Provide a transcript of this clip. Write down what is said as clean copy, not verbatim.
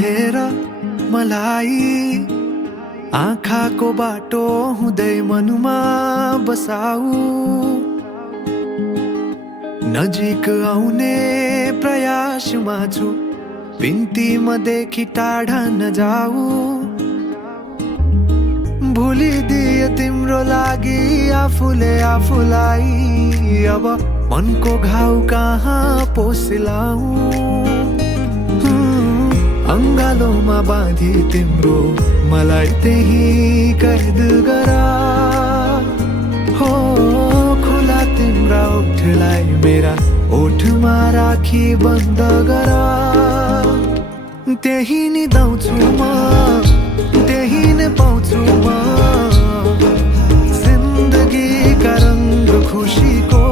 हेर मलाई आँखाको बाटो हुँदै मनमा बसाऊ नजिक आउने प्रयासमा छु बिन्ती मदेखि टाढा नजाऊ भुलिदिए तिम्रो लागि आफूले आफूलाई अब मनको घाउ कहाँ पोसिलाऊ अंगालोमा बाँधी तिम्रो मलाई त्यही कैद गरा हो खुला तिम्रा ओठलाई मेरा ओठमा राखी बन्द गरा त्यही निदाउँछु म त्यही नै पाउँछु म जिन्दगीका रंग खुशीको